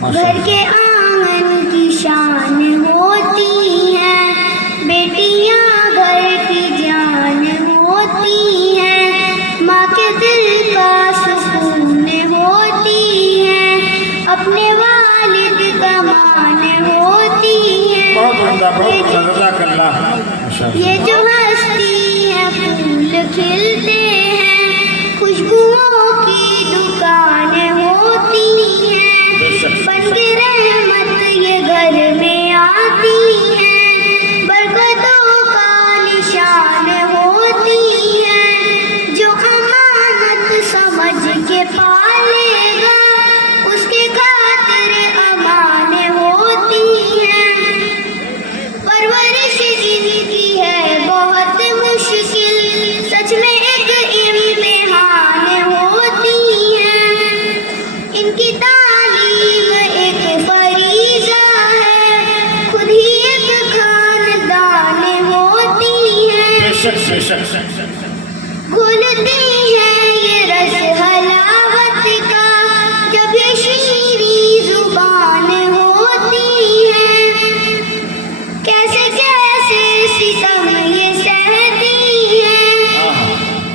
घर के आंगन की शान होती हैं, बेटियां घर की जान होती हैं, माँ के दिल का सुकून होती हैं, अपने वालिद का मान होती हैं। ये जो हस्ती है फूल खिलते हैं, खुशबुओं की दुकान होती हैं, बन के रहमत ये घर में आती हैं, बरकतों का निशान होती हैं। जो अमानत समझ के पालेगा उसके खातिर अमान होती हैं। परवरिश जिनकी है बहुत मुश्किल, सच में एक इम्तिहान होती है। इनकी तालीम एक फरीज़ा है, खुद ही एक खानदान होती है। बेशक बेशक